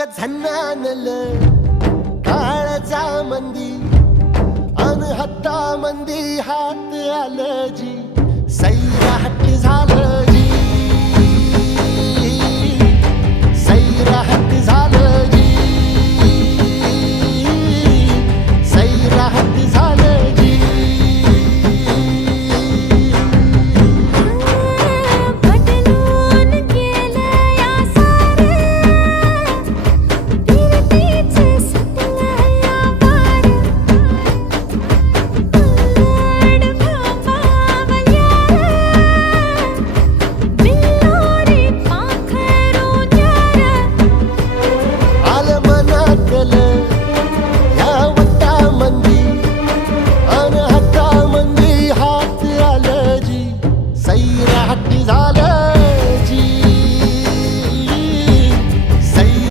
ग झन्नानल काळजा मंदी अन हत्ता मंदी हात आलं जी सैराट झालं जी सैराट